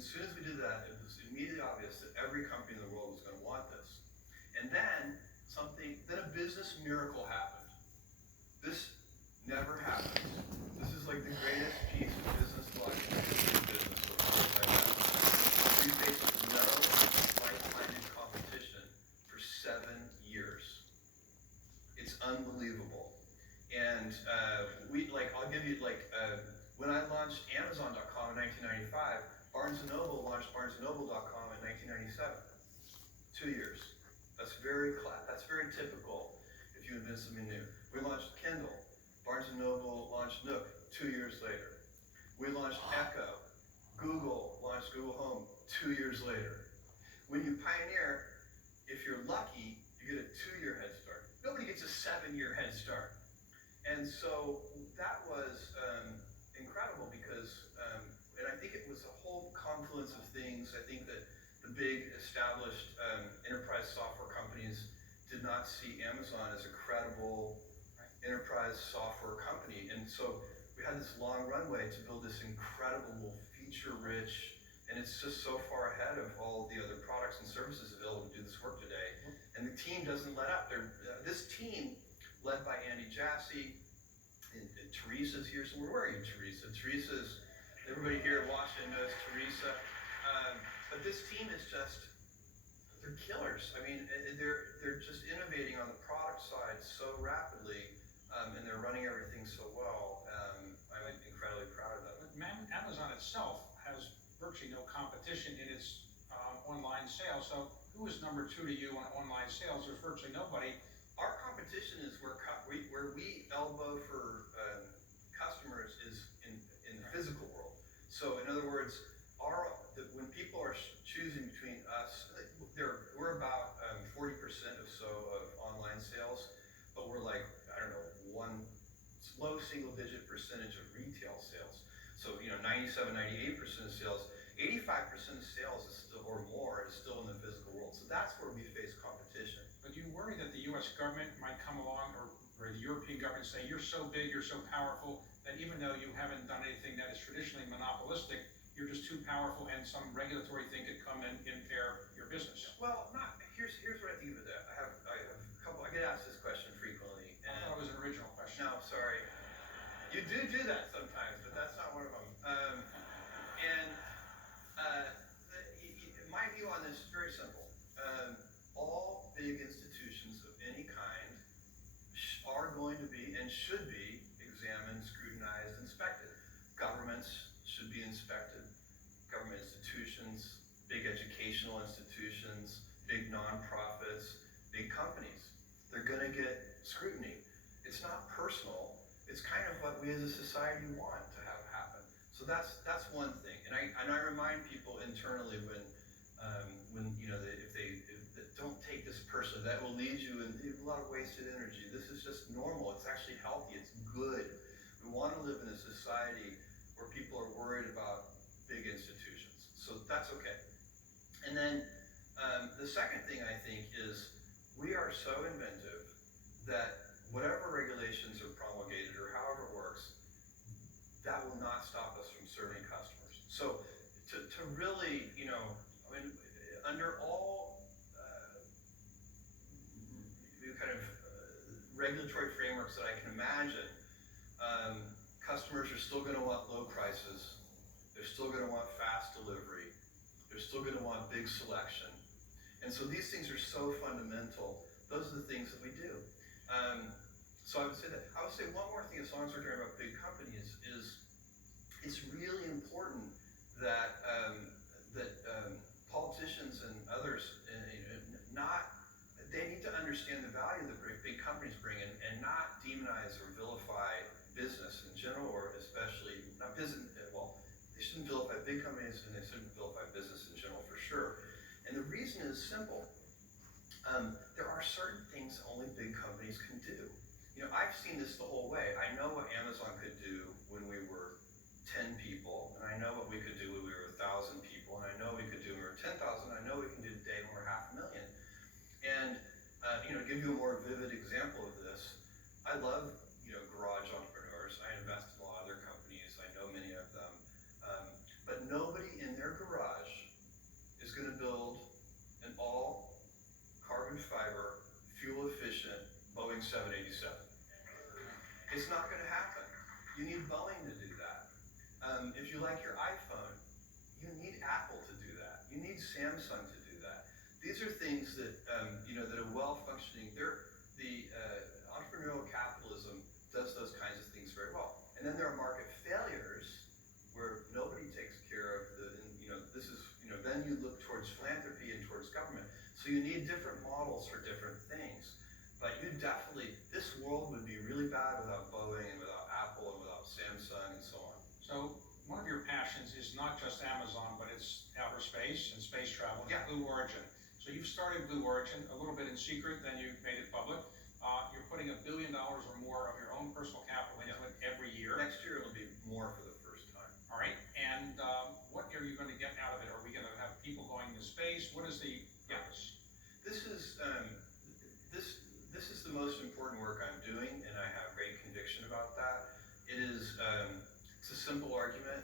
as soon as we did that, it was immediately obvious that every company in the world was going to want this. And then then a business miracle happened. This never happens. This is like the greatest piece of business logic in business so far as I've had. We faced no like-minded competition for 7 years. It's unbelievable. And I'll give you when I launched Amazon.com in 1995, Barnes & Noble launched BarnesandNoble.com in 1997. 2 years. That's very typical if you invent something new. We launched Kindle. Barnes & Noble launched Nook 2 years later. We launched Echo. Google launched Google Home 2 years later. When you pioneer, if you're lucky, you get a 2-year head start. Nobody gets a 7-year head start. And so that was incredible because, and I think it was a whole confluence of things. I think that the big established enterprise software companies did not see Amazon as a credible enterprise software company. And so we had this long runway to build this incredible feature-rich, and it's just so far ahead of all the other products and services available to do this work today. And the team doesn't let up. This team, led by Andy Jassy, and Teresa's here somewhere. Where are you, Teresa? Teresa's, everybody here in Washington knows Teresa. But this team is they're killers. I mean, they're just innovating on the product side so rapidly, and they're running everything so well. I'm incredibly proud of them. Amazon itself has virtually no competition in its online sales. So who is number 2 to you on online sales? There's virtually nobody. Our competition is where we elbow for customers is in the physical world. So in other words, when people are choosing between us, we're about 40% or so of online sales, but we're like, I don't know, one low single-digit percentage of retail sales. So 97, 98% of sales, 85% of sales is still, or more, is still in the physical world. So that's where we face competition. But do you worry that the U.S. government might come along, or the European government say, you're so big, you're so powerful, that even though you haven't done anything that is traditionally monopolistic, you're just too powerful, and some regulatory thing could come and impair your business? Well, here's what I think of that. I have a couple. I get asked this question frequently. I thought it was an original question. No, sorry. You do that sometimes, but that's not one of them. My view on this is very simple. All big institutions of any kind are going to be and should be examined, scrutinized, inspected. Governments should be inspected. Government institutions, big educational institutions, big nonprofits, big companies. They're going to get scrutiny. It's not personal. It's kind of what we as a society want to have happen. So that's one thing. And I remind people internally when if they don't take this personally, that will lead you in a lot of wasted energy. This is just normal. It's actually healthy. It's good. We want to live in a society where people are worried about big institutions. So that's okay. And then the second thing I think is we are so inventive that whatever regulations are promulgated or however it works, that will not stop us from serving customers. So to really, under all kind of regulatory frameworks that I can imagine, customers are still going to want low prices. They're still going to want fast delivery. They're still going to want big selection. And so these things are so fundamental. Those are the things that we do. So I would say that. I would say one more thing, as long as we're talking about big companies, is it's really important that politicians and others they need to understand the value that big companies bring and not demonize or vilify business in general, or especially not business. Well, they shouldn't vilify big companies and they shouldn't vilify business in general for sure. And the reason is simple. There are certain things only big companies can do. I've seen this the whole way. I know what Amazon could do when we were 10 people, and I know what we could do when we were 1,000 people, and I know we could do when we were 10,000. I know we can do today when we're 500,000. And to give you a more vivid example of this, I love garage entrepreneurs. I invest in a lot of their companies. I know many of them, but nobody in their garage Samsung to do that. These are things that, that are well-functioning. The entrepreneurial capitalism does those kinds of things very well. And then there are market failures where nobody takes care of then you look towards philanthropy and towards government. So you need different models for different things. But this world would be really bad without Boeing and without Apple and without Samsung and so on. So one of your passions is not just Amazon, but it's outer space and space travel, and Blue Origin. So you've started Blue Origin a little bit in secret, then you made it public. You're putting $1 billion or more of your own personal capital into it every year. Next year it'll be more for the first time. All right, and what are you going to get out of it? Are we going to have people going into space? What is the purpose? This is the most important work I'm doing, and I have great conviction about that. It's a simple argument.